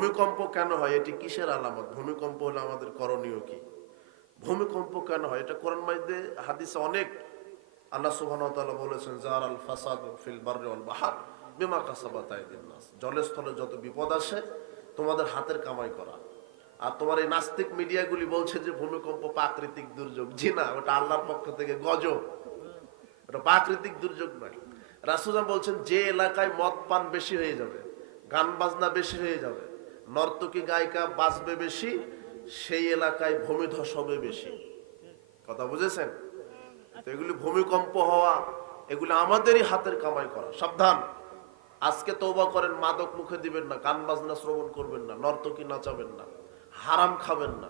ভূমিকম্প কেন হয়, এটি কিসের আলামত? ভূমিকম্প হলে আমাদের করণীয় কি? ভূমিকম্প কেন হয়, এটা কোরআন মাজিদে হাদিসে অনেক আল্লাহ সুবহানাহু ওয়া তাআলা বলেছেন, জারাল ফাসাদ ফিল বাররি ওয়াল বাহর বিমা কাসাবাত আইদিন নাস। জলে স্থলে যত বিপদ আসে তোমাদের হাতের কামাই করা। আর তোমার এই নাস্তিক মিডিয়াগুলি বলছে যে ভূমিকম্প প্রাকৃতিক দুর্যোগ। জি না, ওটা আল্লাহর পক্ষ থেকে গজব, ওটা প্রাকৃতিক দুর্যোগ নয়। রাসূল বলছেন যে এলাকায় মদ পান বেশি হয়ে যাবে, গান বাজনা বেশি হয়ে যাবে, নর্তকী গায়িকা বাজবে বেশি, সেই এলাকায় ভূমিধস হবে বেশি। কথা বুঝেছেন? তো এগুলি ভূমিকম্প হওয়া, এগুলি আমাদেরই হাতের কামাই করা। সাবধান, আজকে তওবা করেন, মাদক মুখে দিবেন না, গান বাজনা শ্রবণ করবেন না, নর্তকী নাচাবেন না, হারাম খাবেন না।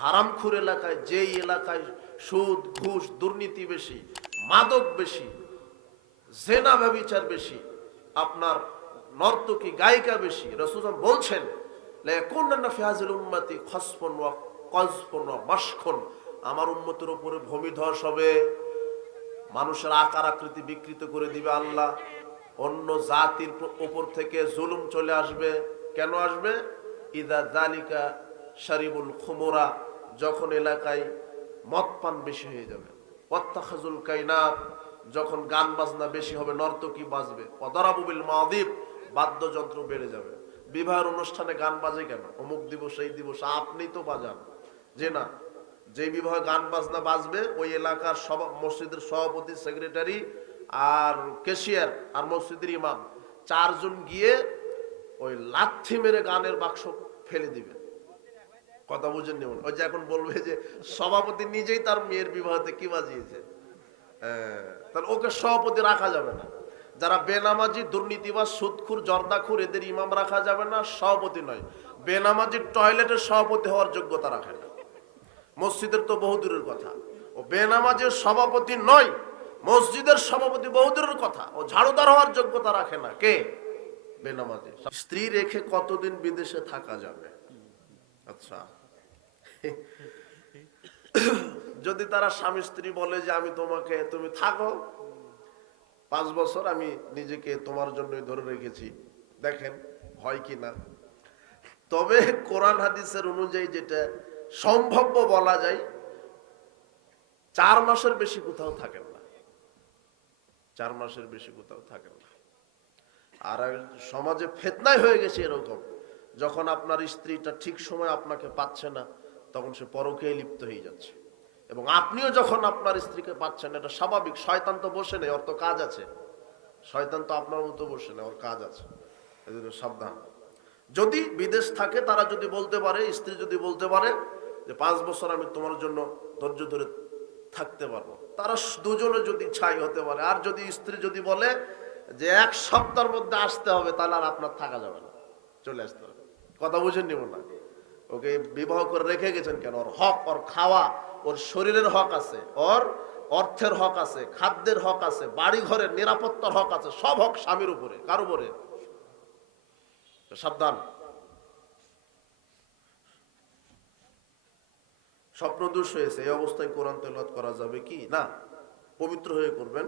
হারামখোর এলাকায়, যেই এলাকায় সুদ ঘুষ দুর্নীতি বেশি, মাদক বেশি, জেনা ব্যভিচার বেশি, আপনার নর্তকী গায়িকা বেশি, রাসূল বলছেন লায়াকুনান্না ফি হাযিল উম্মতি খাসফুন ওয়া কাযফুন ওয়া মাশখুন, আমার উম্মতের উপরে ভূমিধস হবে, মানুষের আকার আকৃতি বিকৃত করে দিবে আল্লাহ, অন্য জাতির উপর থেকে জুলুম চলে আসবে। কেন আসবে? ইদা যালিকা শারিবুল খুমুরা, যখন এলাকায় মদ পান বেশি হয়ে যাবে, ওয়াত্তাখাযুল কাইনাত, যখন গান বাজনা বেশি হবে, নর্তকী বাজবে, ওয়াদারাবু বিল মাযিব, বাদ্যযন্ত্র বেড়ে যাবে। বিবাহের অনুষ্ঠানে গান বাজে কেন? অমুক দিবস এই দিবস, আপনি তো বাজান। যে না, যে বিবাহে গান বাজনা বাজবে, ওই এলাকার মসজিদের সভাপতি, সেক্রেটারি আর ক্যাশিয়ার আর মসজিদের ইমাম চারজন গিয়ে ওই লাথি মেরে গানের বাক্স ফেলে দিবে। কথা বুঝেন নি? ওই যে এখন বলবে যে সভাপতি নিজেই তার মেয়ের বিবাহতে কি বাজিয়েছে, তাহলে ওকে সভাপতি রাখা যাবে না। যারা বেনামাজি, দুর্নীতিবাজ, সুদখুর, জর্দাখুর, এদের ইমাম রাখা যাবে না, সভাপতি নয়। বেনামাজির টয়লেটের সভাপতি হওয়ার যোগ্যতা রাখে না, মসজিদের তো বহুদূরের কথা। ও বেনামাজের সভাপতি নয়, মসজিদের সভাপতি বহুদূরের কথা। ও ঝাড়ুদার হওয়ার যোগ্যতা রাখে না। কে? বেনামাজি। স্ত্রী রেখে কতদিন বিদেশে থাকা যাবে? আচ্ছা, যদি তারা স্বামী স্ত্রী বলে যে আমি তোমাকে, তুমি থাকো 5 বছর, আমি নিজেকে তোমার জন্যই ধরে রেখেছি, দেখেন হয় কি না। তবে কোরআন হাদিসের অনুযায়ী যেটা সম্ভাব্য বলা যায়, 4 মাসের বেশি কোথাও থাকেন না, 4 মাসের বেশি কোথাও থাকেন না। আর সমাজে ফিতনায় হয়ে গেছে এরকম, যখন আপনার স্ত্রীটা ঠিক সময় আপনাকে পাচ্ছে না, তখন সে পরকীয়ায় লিপ্ত হয়ে যাচ্ছে। এবং আপনিও যখন আপনার স্ত্রীকে পাচ্ছেন, এটা স্বাভাবিক। শয়তান তো বসে নেই, ওর তো কাজ আছে। শয়তান তো আপনার মতো বসে নেই, ওর কাজ আছে। এজন্য সাবধান। যদি বিদেশ থাকে, তারা যদি বলতে পারে, স্ত্রী যদি বলতে পারে যে 5 বছর আমি তোমার জন্য ধৈর্য ধরে থাকতে পারবো, তারা দুজনে যদি ছাই হতে পারে। আর যদি স্ত্রী যদি বলে যে 1 সপ্তাহের মধ্যে আসতে হবে, তাহলে আর আপনার থাকা যাবে না, চলে আসতে হবে। কথা বুঝেন নিব না? ওকে বিবাহ করে রেখে গেছেন কেন? ওর হক, ওর খাওয়া, ওর শরীরের হক আছে, ওর অর্থের হক আছে, খাদ্যের হক আছে, বাড়ি ঘরের নিরাপত্তার হক আছে, সব হক স্বামীর উপরে, কার উপরে? সাবধান। স্বপ্নদোষ হয়েছে, এই অবস্থায় কোরআন তেলাওয়াত করা যাবে কি? না, পবিত্র হয়ে করবেন,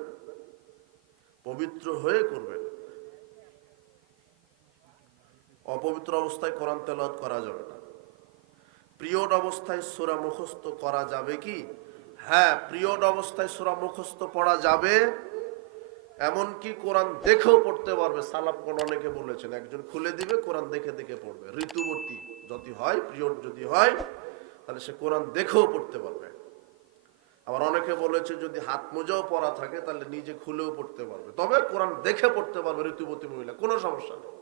পবিত্র হয়ে করবেন। অপবিত্র অবস্থায় কোরআন তেলাওয়াত করা যাবে না। পিরিয়ড অবস্থায় সূরা মুখস্থ করা যাবে কি? হ্যাঁ, পিরিয়ড অবস্থায় সূরা মুখস্থ পড়া যাবে, এমনকি কোরআন দেখেও পড়তে পারবে। সালাফগণ অনেকে বলেছেন, একজন খুলে দিবে, কোরআন দেখে দেখে পড়বে। ঋতুবর্তী যদি হয়, পিরিয়ড যদি হয়, তাহলে সে কোরআন দেখেও পড়তে পারবে। আবার অনেকে বলেছে যদি হাত মোজাও পরা থাকে, তাহলে নিজে খুলেও পড়তে পারবে। তবে কোরআন দেখে পড়তে পারবে ঋতুবতী মহিলা, কোনো সমস্যা নেই।